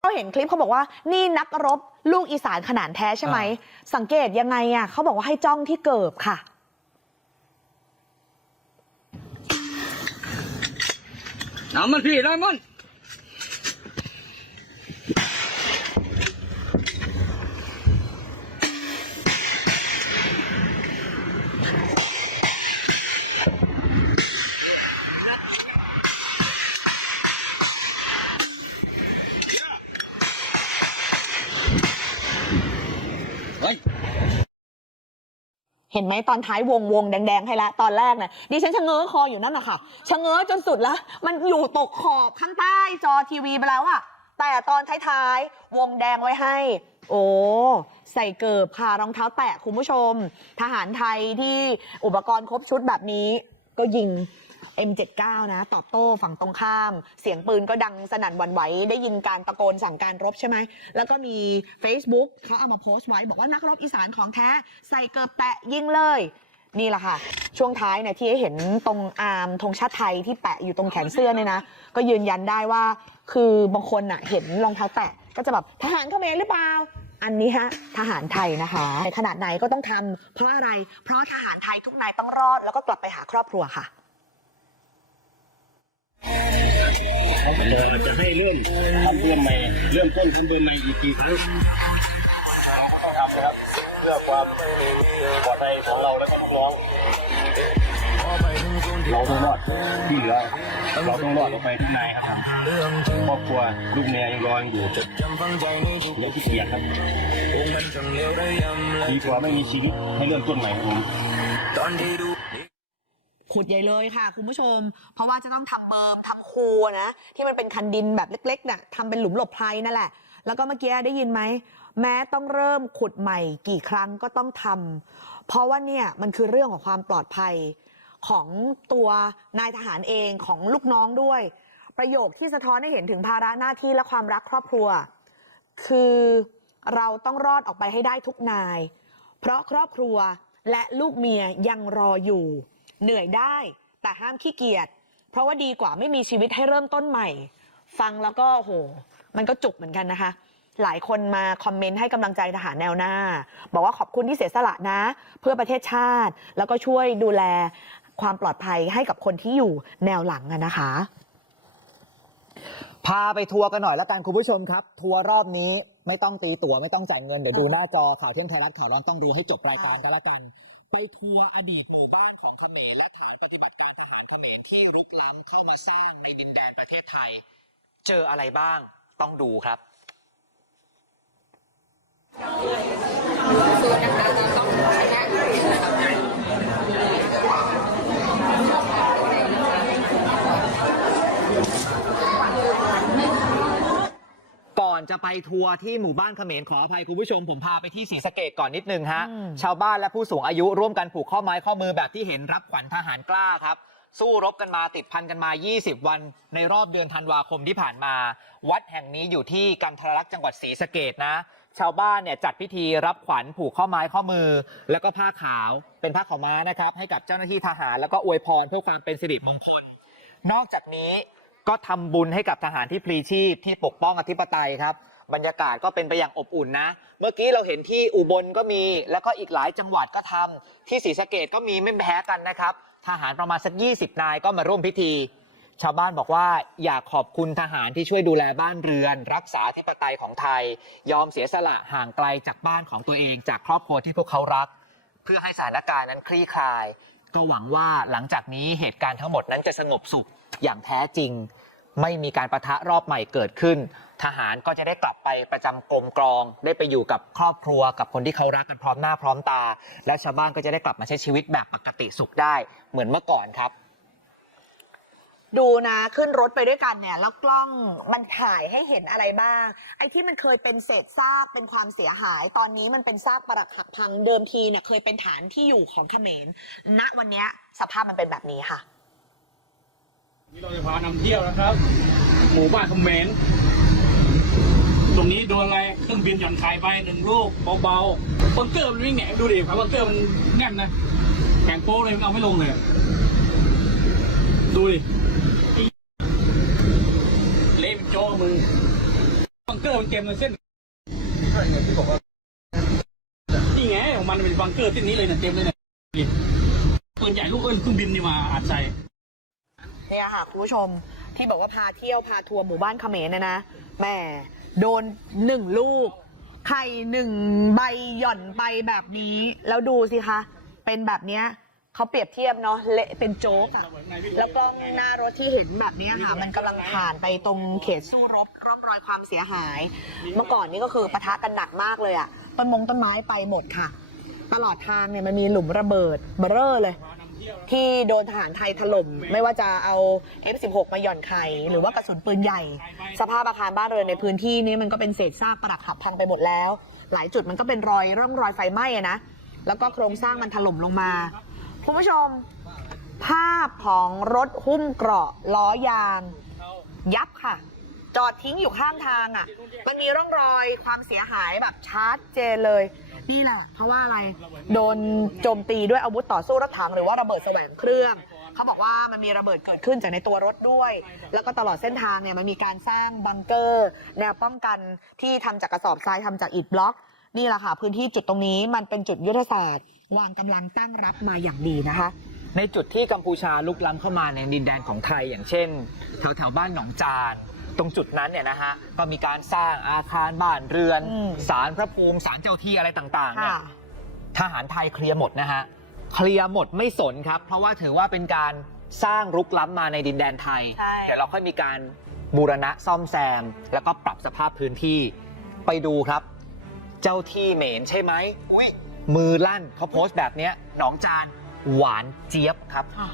เขาเห็นคลิปเขาบอกว่านี่นักรบลูกอีสานขนาดแท้ใช่ไหม สังเกตยังไงอะเขาบอกว่าให้จ้องที่เกิบค่ะเอามันพี่ได้มัน เฮ้ยเห็นไหมตอนท้ายวงวงแดง ๆ ให้ละตอนแรกเนี่ยดิฉันชะเง้อคออยู่นั่นนะคะชะเง้อจนสุดแล้ว มันอยู่ตกขอบข้างใต้จอทีวีไปแล้วอะแต่ตอนท้ายๆ วงแดงไว้ให้ โอ้ใส่เกิบค่ะรองเท้าแตะคุณผู้ชม ทหารไทยที่อุปกรณ์ครบชุดแบบนี้ ก็ยิง M79 นะตอบโต้ฝั่งตรงข้าม เสียงปืนก็ดังสนั่นหวั่นไหว ได้ยินการตะโกนสั่งการรบใช่ไหม แล้วก็มี Facebook เขาเอามาโพสต์ไว้ บอกว่านักรบอีสานของแท้ ใส่เกิบแปะยิงเลย นี่แหละค่ะ ช่วงท้ายเนี่ยที่ให้เห็นตรงอาร์มธงชาติไทยที่แปะอยู่ตรงแขนเสื้อเนี่ยนะ ก็ยืนยันได้ว่า คือบางคนน่ะเห็นรองเท้าแตะก็จะแบบทหารเขมรหรือเปล่าอันนี้ฮะทหารไทยนะคะในขนาดไหนก็ต้องทำเพราะอะไร เพราะทหารไทยทุกนายต้องรอดแล้วก็กลับไปหาครอบครัวค่ะ จะจะให้เริ่มทำเดือนใหม่เริ่มต้นทำเดือนใหม่อีกกี่ครั้งต้องทำนะครับ เพื่อความปลอดภัยของเราและก็น้องๆเราต้องรอดที่เหลือเราต้องรอดออกไปทุกนายครับครอบครัวลูกเมียยังรออยู่อย่าขี้เกียจครับดีกว่าไม่มีชีวิตให้เริ่มต้นใหม่ครับผม ขุดใหญ่เลยค่ะ คุณผู้ชม เพราะว่าจะต้องทำเบิมทำคูนะที่มันเป็นคันดินแบบเล็กๆน่ะทำเป็นหลุมหลบภัยนั่นแหละ แล้วก็เมื่อกี้ได้ยินไหมแม้ต้องเริ่มขุดใหม่กี่ครั้งก็ต้องทำเพราะว่าเนี่ยมันคือเรื่องของความปลอดภัยของตัวนายทหารเองของลูกน้องด้วย ประโยคที่สะท้อนให้เห็นถึงภาระหน้าที่และความรักครอบครัว คือเราต้องรอดออกไปให้ได้ทุกนาย เพราะครอบครัวและลูกเมียยังรออยู่ เหนื่อยได้ แต่ห้ามขี้เกียจเพราะว่าดีกว่าไม่มีชีวิตให้เริ่มต้นใหม่ ฟังแล้วก็โห มันก็จุกเหมือนกันนะคะ หลายคนมาคอมเมนต์ให้กำลังใจทหารแนวหน้า บอกว่าขอบคุณที่เสียสละนะ เพื่อประเทศชาติ แล้วก็ช่วยดูแลความปลอดภัยให้กับคนที่อยู่แนวหลังนะคะ พาไปทัวร์กันหน่อยละกันคุณผู้ชมครับ ทัวร์รอบนี้ไม่ต้องตีตั๋วไม่ต้องจ่ายเงินเดี๋ยวดูหน้าจอข่าวเที่ยงไทยรัฐข่าวร้อนต้องดูให้จบปลายทางกันละกัน ไปทัวร์อดีตหมู่บ้านของเขมรและฐานปฏิบัติการทหารเขมรที่รุกล้ำเข้ามาสร้างในดินแดนประเทศไทย เจออะไรบ้างต้องดูครับก่อนจะไป ทัวร์ที่หมู่บ้านเขมรขออภัยคุณผู้ชม ผมพาไปที่ศรีสะเกดก่อนนิดนึงฮะอืมชาวบ้านและผู้สูงอายุร่วมกันผูกข้อไม้ข้อมือแบบที่เห็นรับขวัญทหารกล้าครับ สู้รบกันมาติดพันกันมา 20 วัน ในรอบเดือนธันวาคมที่ผ่านมา วัดแห่งนี้อยู่ที่กันทรลักษณ์จังหวัดศรีสะเกดนะ ชาวบ้านเนี่ยจัดพิธีรับขวัญผูกข้อไม้ข้อมือ แล้วก็ผ้าขาวเป็นผ้าขาวม้านะครับให้กับเจ้าหน้าที่ทหารแล้วก็อวยพรเพื่อความเป็นสิริมงคล นอกจากนี้ก็ทำบุญให้กับทหารที่พลีชีพที่ปกป้องอธิปไตยครับ บรรยากาศก็เป็นไปอย่างอบอุ่นนะ เมื่อกี้เราเห็นที่อุบลก็มี แล้วก็อีกหลายจังหวัดก็ทำที่ศรีสะเกดก็มีไม่แพ้กันนะครับ ทหารประมาณสัก 20 นายก็มาร่วมพิธี ชาวบ้านบอกว่าอยากขอบคุณทหารที่ช่วยดูแลบ้านเรือน รักษาธิปไตยของไทย ยอมเสียสละห่างไกลจากบ้านของตัวเอง จากครอบครัวที่พวกเขารัก เพื่อให้สถานการณ์นั้นคลี่คลาย ก็หวังว่าหลังจากนี้เหตุการณ์ทั้งหมดนั้นจะสงบสุขอย่างแท้จริง ไม่มีการประทะรอบใหม่เกิดขึ้น ทหารก็จะได้กลับไปประจำกรมกรอง ได้ไปอยู่กับครอบครัวกับคนที่เขารักกันพร้อมหน้าพร้อมตา และชาวบ้านก็จะได้กลับมาใช้ชีวิตแบบปกติสุขได้เหมือนเมื่อก่อนครับ ดูนะขึ้นรถไปด้วยกันเนี่ย แล้วกล้องมันถ่ายให้เห็นอะไรบ้าง ไอ้ที่มันเคยเป็นเศษซากเป็นความเสียหาย ตอนนี้มันเป็นซากปรักหักพังเดิมทีเนี่ยเคยเป็นฐานที่อยู่ของเขมรณวันเนี้ยสภาพมันเป็นแบบนี้ค่ะ นี่เราจะพานำเที่ยวนะครับ หมู่บ้านเขมรตรงนี้โดนอะไรเครื่องบินหย่อนไข่ไปหนึ่งลูกเบาๆบังเกอร์มันวิ่งแหนดูดิครับบังเกอร์มันแน่นนะแข็งโป๊เลยมันเอาไม่ลงเลยดูดิเละเป็นโจ้มึงบังเกอร์มันเกมเลยเส้นใช่ไงที่บอกว่านี่ไงของมันเป็นบังเกอร์เส้นนี้เลยนี่ยเต็มเลยนี่ยนี่ปืนใหญ่ลูกเอิ้นเครื่องบินนี่มาอัดใส่ เนี่ยค่ะคุณผู้ชมที่บอกว่าพาเที่ยวพาทัวร์หมู่บ้านเขมรเนี่ยนะแหม่โดนหนึ่งลูก ไข่หนึ่งใบหย่อนไปแบบนี้ แล้วดูสิคะ เป็นแบบเนี้ยเขาเปรียบเทียบเนาะเละเป็นโจ๊กอะแล้วกล้องหน้ารถที่เห็นแบบนี้ค่ะ มันกำลังผ่านไปตรงเขตสู้รบร่องรอยความเสียหาย เมื่อก่อนนี่ก็คือปะทะกันหนักมากเลยอะต้นมงต้นไม้ไปหมดค่ะ ตลอดทางเนี่ยมันมีหลุมระเบิดเบอร์เร่อเลย ที่โดนทหารไทยถล่ม ไม่ว่าจะเอา F16 มาหย่อนไข่ หรือว่ากระสุนปืนใหญ่ สภาพอาคารบ้านเรือนในพื้นที่นี้มันก็เป็นเศษซากปรักหักพังไปหมดแล้ว หลายจุดมันก็เป็นรอยร่องรอยไฟไหม้อะนะแล้วก็โครงสร้างมันถล่มลงมาคุณผู้ชม ภาพของรถหุ้มเกราะล้อยาง ยับค่ะ จอดทิ้งอยู่ข้างทางอะ มันมีร่องรอยความเสียหายแบบชัดเจนเลย นี่แหละเพราะว่าอะไร โดนโจมตีด้วยอาวุธต่อสู้รถถังหรือว่าระเบิดแสวงเครื่อง เขาบอกว่ามันมีระเบิดเกิดขึ้นจากในตัวรถด้วย แล้วก็ตลอดเส้นทางเนี่ยมันมีการสร้างบังเกอร์ แนวป้องกันที่ทำจากกระสอบทรายทำจากอิฐบล็อก นี่แหละค่ะพื้นที่จุดตรงนี้มันเป็นจุดยุทธศาสตร์ วางกำลังตั้งรับมาอย่างดีนะคะในจุดที่กัมพูชาลุกล้ำเข้ามาในดินแดนของไทย อย่างเช่นแถวแถวบ้านหนองจาน ตรงจุดนั้นเนี่ยนะฮะก็มีการสร้างอาคารบ้านเรือนอืม ศาลพระภูมิศาลเจ้าที่อะไรต่างๆเนี่ยค่ะทหารไทยเคลียร์หมดนะฮะ เคลียร์หมดไม่สนครับ เพราะว่าถือว่าเป็นการสร้างรุกล้ำมาในดินแดนไทย ใช่ เดี๋ยวเราค่อยมีการบูรณะซ่อมแซม แล้วก็ปรับสภาพพื้นที่ไปดูครับ เจ้าที่เหม็นใช่ไหมอุ้ยมือลั่นเขาโพสต์แบบเนี้ยหนองจานหวานเจี๊ยบครับ ค่ะ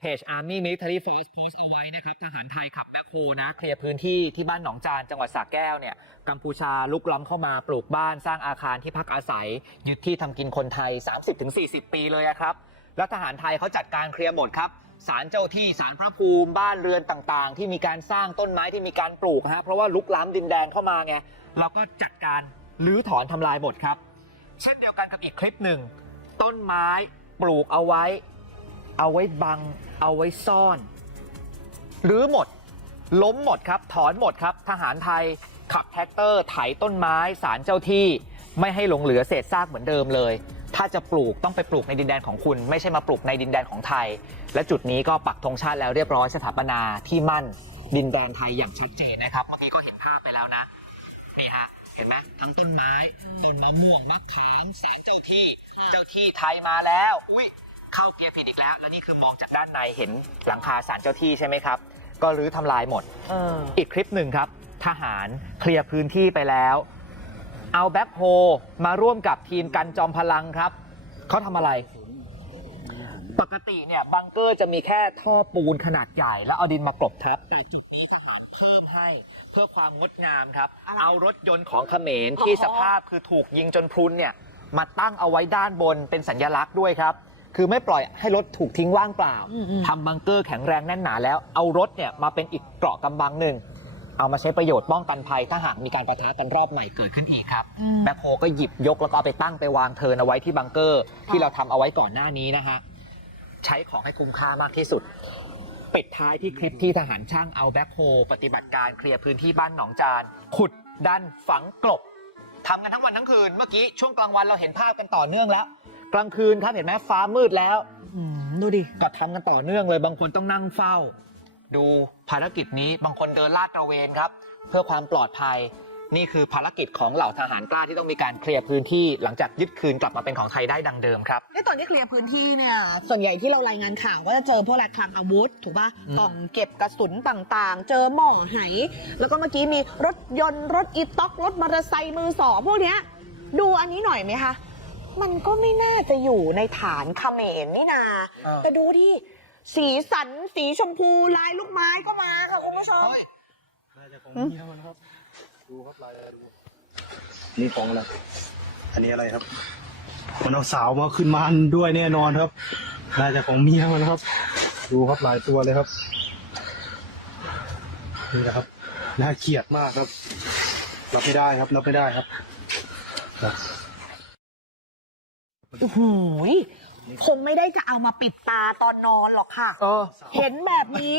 เพจ Army Military Force โพสต์เอาไว้นะครับทหารไทยขับแมคโครนะเคลียร์พื้นที่ที่บ้านหนองจานจังหวัดสระแก้วเนี่ยกัมพูชาลุกล้ำเข้ามาปลูกบ้านสร้างอาคารที่พักอาศัย ยึดที่ทำกินคนไทย 30-40 ปีเลยครับ แล้วทหารไทยเขาจัดการเคลียร์หมดครับศาลเจ้าที่ศาลพระภูมิบ้านเรือนต่างๆ ที่มีการสร้างต้นไม้ที่มีการปลูกฮะเพราะว่าลุกล้ำดินแดนเข้ามาไงเราก็จัดการรื้อถอนทำลายหมดครับ เช่นเดียวกันกับอีกคลิปหนึ่งต้นไม้ปลูกเอาไว้ เอาไว้บัง เอาไว้ซ่อนหรือหมด ล้มหมดครับ ถอนหมดครับ ทหารไทยขับแท็กเตอร์ไถต้นไม้สารเจ้าที่ ไม่ให้หลงเหลือเศษซากเหมือนเดิมเลย ถ้าจะปลูกต้องไปปลูกในดินแดนของคุณ ไม่ใช่มาปลูกในดินแดนของไทย และจุดนี้ก็ปักธงชาติแล้วเรียบร้อยสถาปนาที่มั่นดินแดนไทยอย่างชัดเจนนะครับ เมื่อกี้ก็เห็นภาพไปแล้วนะ นี่ฮะ เห็นไหมทั้งต้นไม้ต้นมะม่วงมะขามสารเจ้าที่ เจ้าที่ไทยมาแล้ว อุ้ย เข้าเกียร์ผิดอีกแล้ว แล้วนี่คือมองจากด้านในเห็นหลังคาสารเจ้าที่ใช่ไหมครับ ก็รื้อทำลายหมดเอออีกคลิปหนึ่งครับ ทหารเคลียร์พื้นที่ไปแล้ว เอาแบ็คโฮมาร่วมกับทีมกันจอมพลังครับ เขาทำอะไร ปกติเนี่ยบังเกอร์จะมีแค่ท่อปูนขนาดใหญ่ แล้วเอาดินมากลบทับแต่จุดนี้ทหารเพิ่มให้เพื่อความงดงามครับ เอารถยนต์ของเขมรที่สภาพคือถูกยิงจนพรุนเนี่ยมาตั้งเอาไว้ด้านบนเป็นสัญลักษณ์ด้วยครับ คือไม่ปล่อยให้รถถูกทิ้งว่างเปล่าอืมอืมทำบังเกอร์แข็งแรงแน่นหนาแล้ว เอารถเนี่ยมาเป็นอีกเกราะกำบังหนึ่ง เอามาใช้ประโยชน์ป้องกันภัย ถ้าหากมีการประทะกันรอบใหม่เกิดขึ้นอีกครับอืมแบ็คโฮก็หยิบยกแล้วก็เอาไปตั้งไปวางเทิร์นเอาไว้ที่บังเกอร์ ที่เราทำเอาไว้ก่อนหน้านี้นะฮะ ใช้ของให้คุ้มค่ามากที่สุด ปิดท้ายที่คลิปที่ทหารช่างเอาแบ็คโฮปฏิบัติการเคลียร์พื้นที่บ้านหนองจาน ขุดดันฝังกลบทำกันทั้งวันทั้งคืน เมื่อกี้ช่วงกลางวันเราเห็นภาพกันต่อเนื่องแล้ว กลางคืนครับเห็นไหมฟ้ามืดแล้วอืมดูดิก็ทำกันต่อเนื่องเลย บางคนต้องนั่งเฝ้า ดูภารกิจนี้บางคนเดินลาดตระเวนครับ เพื่อความปลอดภัย นี่คือภารกิจของเหล่าทหารกล้าที่ต้องมีการเคลียร์พื้นที่หลังจากยึดคืนกลับมาเป็นของไทยได้ดังเดิมครับไอ้ตอนที่เคลียร์พื้นที่เนี่ย ส่วนใหญ่ที่เรารายงานข่าวก็จะเจอพวกแหลกคลังอาวุธ ถูกป่ะอืม กล่องเก็บกระสุนต่างๆ เจอหม่องไหแล้วก็เมื่อกี้มีรถยนต์รถอีต็อกรถมอเตอร์ไซค์มือสองพวกเนี้ยดูอันนี้หน่อยไหมคะ มันก็ไม่น่าจะอยู่ในฐานเขมรนี่นา เออ แต่ดูที่สีสันสีชมพูลายลูกไม้ก็มาค่ะคุณผู้ชมเฮ้ยนี่ของอะไร อันนี้อะไรครับ มันเอาสาวมาขึ้นมาด้วยแน่นอนครับ น่าจะของเมียมันนะครับ ดูครับหลายตัวเลยครับ นี่นะครับ น่าเกลียดมากครับ รับไม่ได้ครับ รับไม่ได้ครับครับ โอ้โหยคงไม่ได้จะเอามาปิดตาตอนนอนหรอกค่ะ เออ เห็นแบบนี้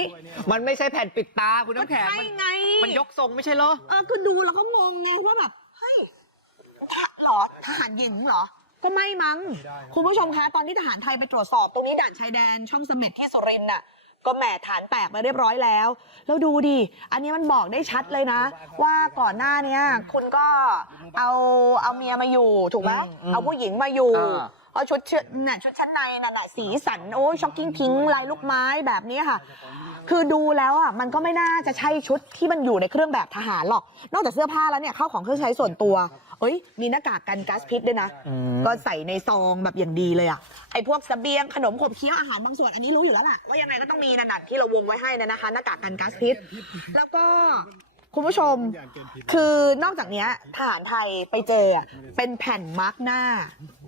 มันไม่ใช่แผ่นปิดตาคุณก็น้ำแข็งใช่มันไงมันยกทรงไม่ใช่เหรอ เออคือดูแล้วก็งงไงว่าแบบเฮ้ยทหเหรอทหารหญิงเหรอ ก็ไม่มั้ง คุณผู้ชมคะตอนที่ทหารไทยไปตรวจสอบตรงนี้ด่านชายแดนช่องเสม็ดที่สุรินทร์น่ะ ก็แหมฐานแตกไปเรียบร้อยแล้วแล้วดูดิอันนี้มันบอกได้ชัดเลยนะว่าก่อนหน้าเนี้ยคุณก็เอาเอาเมียมาอยู่ถูกไหมอืมอืมเอาผู้หญิงมาอยู่อ่าเอาชุดเชิ้น่ะชุดชั้นในน่ะน่ะสีสันโอ้ยช็อกกิ้งพิงค์ลายลูกไม้แบบนี้ค่ะ คือดูแล้วอะมันก็ไม่น่าจะใช่ชุดที่มันอยู่ในเครื่องแบบทหารหรอก นอกจากเสื้อผ้าแล้วเนี่ยเข้าของเครื่องใช้ส่วนตัวเอ้ย มีหน้ากากกันก๊าซพิษด้วยนะอืมก็ใส่ในซองแบบอย่างดีเลยอะไอ้พวกเสบียงขนมขบเคี้ยวอาหารบางส่วนอันนี้รู้อยู่แล้วแหละว่ายังไงก็ต้องมีนันๆที่เราวงไว้ให้นะนะคะหน้ากากกันก๊าซพิษ แล้วก็คุณผู้ชม คือนอกจากเนี้ยทหารไทยไปเจออะเป็นแผ่นมาร์กหน้า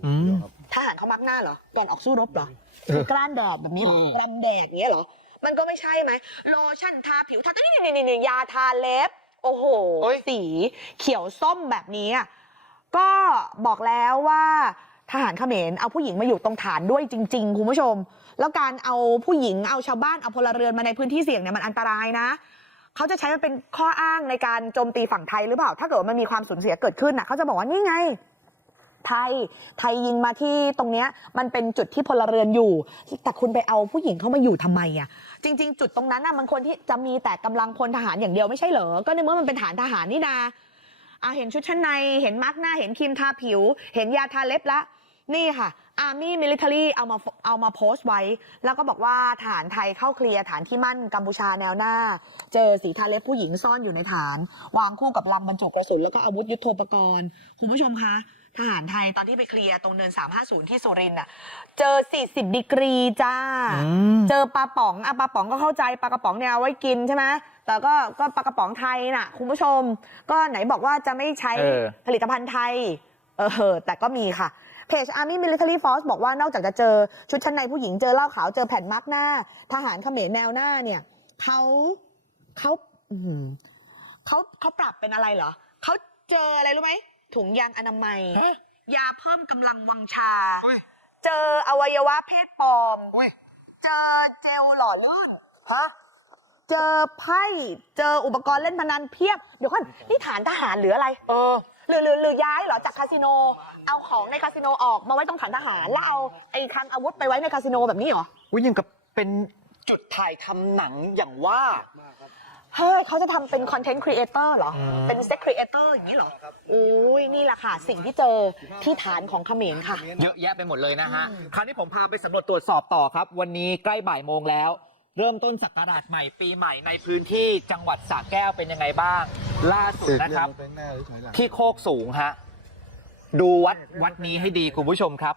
อืมทหารเขามักหน้าเหรอก่อนออกสู้รบเหรอคือกล้านแดดแบบนี้เหรออืมรำแดดอย่างเงี้ยเหรอ มันก็ไม่ใช่ไหมโลชั่นทาผิวทานี่นี่นี่นี่ยาทาเล็บ โอ้โห สีเขียวส้มแบบนี้อะ ก็บอกแล้วว่าทหารเขมรเอาผู้หญิงมาอยู่ตรงฐานด้วยจริงๆคุณผู้ชมแล้วการเอาผู้หญิงเอาชาวบ้านเอาพลเรือนมาในพื้นที่เสี่ยงเนี่ยมันอันตรายนะเขาจะใช้มันเป็นข้ออ้างในการโจมตีฝั่งไทยหรือเปล่า ถ้าเกิดว่ามันมีความสูญเสียเกิดขึ้นน่ะเขาจะบอกว่านี่ไง ไทยไทยยิงมาที่ตรงเนี้ยมันเป็นจุดที่พลเรือนอยู่ แต่คุณไปเอาผู้หญิงเข้ามาอยู่ทำไมอะจริง ๆ จุดตรงนั้นน่ะมันควรที่จะมีแต่กำลังพลทหารอย่างเดียวไม่ใช่เหรอก็ในเมื่อมันเป็นฐานทหารนี่นา เห็นชุดชั้นในเห็นมาร์กหน้าเห็นครีมทาผิว เห็นยาทาเล็บละนี่ค่ะ Army Military เอามาเอามาโพสต์ไว้ แล้วก็บอกว่าฐานไทยเข้าเคลียร์ฐานที่มั่นกัมพูชาแนวหน้า เจอสีทาเล็บผู้หญิงซ่อนอยู่ในฐาน วางคู่กับลังบรรจุกระสุน แล้วก็อาวุธยุโทโธปกรณ์ คุณผู้ชมคะทหารไทยตอนที่ไปเคลียร์ตรงเนิน 350 ที่สุรินทร์อะ เจอ 40 ดีกรีจ้าอืมเจอปลาป๋องอะปลาป๋องก็เข้าใจปลากระป๋องเนี่ยเอาไว้กินใช่ไหม แต่ก็ก็ปลากระป๋องไทยน่ะคุณผู้ชม ก็ไหนบอกว่าจะไม่ใช้เออผลิตภัณฑ์ไทย เออแต่ก็มีค่ะเพจ Army Military Force บอกว่านอกจากจะเจอชุดชั้นในผู้หญิงเจอเหล้าขาวเจอแผ่นมาร์กหน้า ทหารเขมรแนวหน้าเนี่ยเขาเขาอื้อหือเขาเขาปรับเป็นอะไรเหรอเขาเจออะไรรู้ไหมถุงยางอนามัย ยาเพิ่มกำลังวังชา เจออวัยวะเพศปลอม เจอเจลหล่อลื่นฮะ เจอไพ่เจออุปกรณ์เล่นพนันเพียบ เดี๋ยวก่อนนี่ฐานทหารหรืออะไร เออ หรือหรือหรือย้ายเหรอจากคาสิโน เอาของในคาสิโนออกมาไว้ตรงฐานทหาร แล้วเอาไอ้คลังอาวุธไปไว้ในคาสิโนแบบนี้เหรอ อุ้ยยังกับเป็นจุดถ่ายทำหนังอย่างว่า เฮ้ยเขาจะทำเป็นคอนเทนต์ครีเอเตอร์เหรออืมเป็นเซ็กครีเอเตอร์อย่างนี้เหรอโอ้ยนี่แหละค่ะ สิ่งที่เจอที่ฐานของเขมรค่ะ เยอะแยะไปหมดเลยนะฮะ คราวนี้ผมพาไปสำรวจตรวจสอบต่อครับ วันนี้ใกล้บ่ายโมงแล้ว เริ่มต้นศักราชใหม่ปีใหม่ในพื้นที่จังหวัดสระแก้วเป็นยังไงบ้าง ล่าสุดนะครับ ที่โคกสูงฮะดูวัดวัดนี้ให้ดีคุณผู้ชมครับ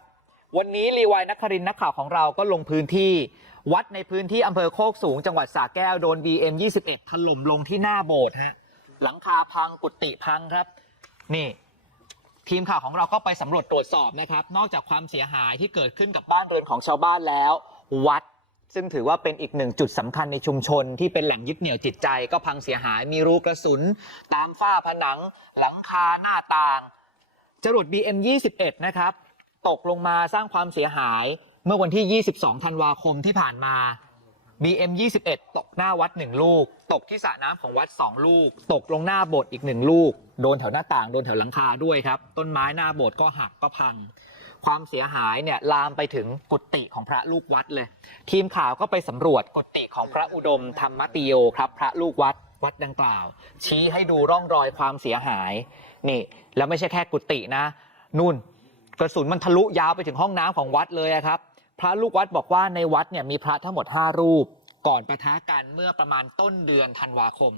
วันนี้รีวายนักครินทร์นักข่าวของเราก็ลงพื้นที่ วัดในพื้นที่อำเภอโคกสูง จังหวัดสระแก้วโดน BM 21 ถล่มลงที่หน้าโบสถ์ฮะหลังคาพังกุฏิพังครับ นี่ทีมข่าวของเราก็ไปสำรวจตรวจสอบนะครับ นอกจากความเสียหายที่เกิดขึ้นกับบ้านเรือนของชาวบ้านแล้ว วัด ซึ่งถือว่าเป็นอีกหนึ่งจุดสำคัญในชุมชนที่เป็นแหล่งยึดเหนี่ยวจิตใจก็พังเสียหายมีรูกระสุน ตามฝ้าผนัง หลังคาหน้าต่าง จรวด BM 21 นะครับ ตกลงมาสร้างความเสียหายเมื่อวันที่ 22 ธันวาคมที่ผ่านมา BM 21 ตกหน้าวัด 1 ลูก ตกที่สระน้ำของวัด 2 ลูก ตกลงหน้าโบสถ์อีก 1 ลูก โดนแถวหน้าต่าง โดนแถวหลังคาด้วยครับ ต้นไม้หน้าโบสถ์ก็หักก็พัง ความเสียหายเนี่ยลามไปถึงกุฏิของพระลูกวัดเลย ทีมข่าวก็ไปสำรวจกุฏิของพระอุดมธรรมติโยครับ พระลูกวัดวัดดังกล่าว ชี้ให้ดูร่องรอยความเสียหายนี่ แล้วไม่ใช่แค่กุฏินะนู่น กระสุนมันทะลุยาวไปถึงห้องน้ำของวัดเลยอะครับ พระลูกวัดบอกว่าในวัดเนี่ยมีพระทั้งหมด 5 รูป ก่อนประทะกันเมื่อประมาณต้นเดือนธันวาคม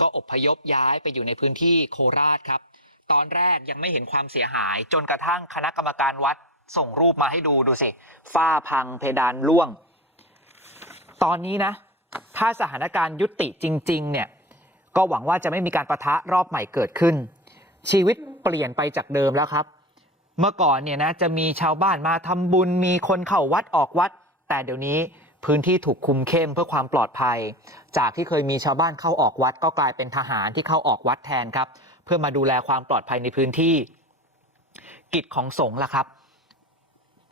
ก็อพยพย้ายไปอยู่ในพื้นที่โคราชครับ ตอนแรกยังไม่เห็นความเสียหายจนกระทั่งคณะกรรมการวัด ส่งรูปมาให้ดูดูสิฝ้าพังเพดานร่วง ตอนนี้นะ ถ้าสถานการณ์ยุติจริง ๆ เนี่ย ก็หวังว่าจะไม่มีการประทะรอบใหม่เกิดขึ้น ชีวิตเปลี่ยนไปจากเดิมแล้วครับ เมื่อก่อนเนี่ยนะจะมีชาวบ้านมาทำบุญมีคนเข้าวัดออกวัด แต่เดี๋ยวนี้พื้นที่ถูกคุมเข้มเพื่อความปลอดภัย จากที่เคยมีชาวบ้านเข้าออกวัด ก็กลายเป็นทหารที่เข้าออกวัดแทนครับ เพื่อมาดูแลความปลอดภัยในพื้นที่ กิจของสงฆ์ล่ะครับ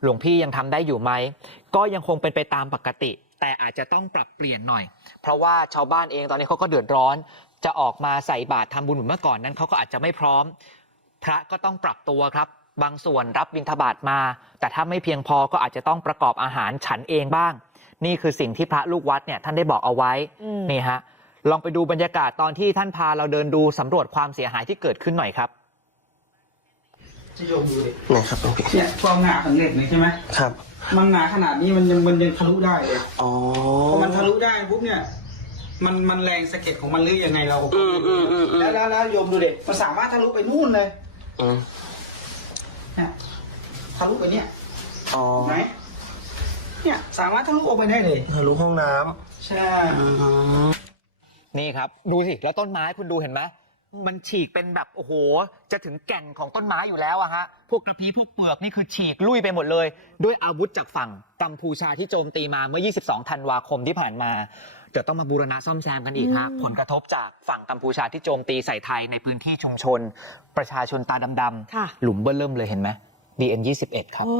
หลวงพี่ยังทำได้อยู่ไหมก็ยังคงเป็นไปตามปกติ แต่อาจจะต้องปรับเปลี่ยนหน่อย เพราะว่าชาวบ้านเองตอนนี้เขาก็เดือดร้อน จะออกมาใส่บาตรทำบุญเหมือนเมื่อก่อนนั้นเขาก็อาจจะไม่พร้อม พระก็ต้องปรับตัวครับ บางส่วนรับบิณฑบาตมา แต่ถ้าไม่เพียงพอก็อาจจะต้องประกอบอาหารฉันเองบ้าง นี่คือสิ่งที่พระลูกวัดเนี่ยท่านได้บอกเอาไว้อืมนี่ฮะลองไปดูบรรยากาศตอนที่ท่านพาเราเดินดูสำรวจความเสียหายที่เกิดขึ้นหน่อยครับ จะโยมดูดิไหนครับหลวงพี่เนี่ยความหนาของเหล็กเนี่ยใช่ไหมครับ มันหนาขนาดนี้มันยังมันยังทะลุได้เลยอ๋อพอมันทะลุได้ปุ๊บเนี่ย มันมันแรงสะเก็ดของมันหรือยังไงเราก็อืมอืมอืมอืมแล้วแล้วแล้วโยมดูดิมันสามารถทะลุไปนู่นเลยอืมเนี่ยทะลุไปเนี่ยอ๋อเห็นไหมเนี่ยสามารถทะลุออกไปได้เลย ทะลุห้องน้ำใช่ อืม นี่ครับ ดูสิ แล้วต้นไม้คุณดูเห็นไหม มันฉีกเป็นแบบโอ้โห จะถึงแก่นของต้นไม้อยู่แล้วอะฮะพวกกระพี้พวกเปลือกนี่คือฉีกลุยไปหมดเลย ด้วยอาวุธจากฝั่งกัมพูชาที่โจมตีมาเมื่อ 22 ธันวาคมที่ผ่านมาเดี๋ยวต้องมาบูรณะซ่อมแซมกันอีกฮะผลกระทบจากฝั่งกัมพูชาที่โจมตีใส่ไทยในพื้นที่ชุมชน ประชาชนตาดำค่ะๆหลุมเบิ้ลเริ่มเลยเห็นไหม BN 21 ครับโอ้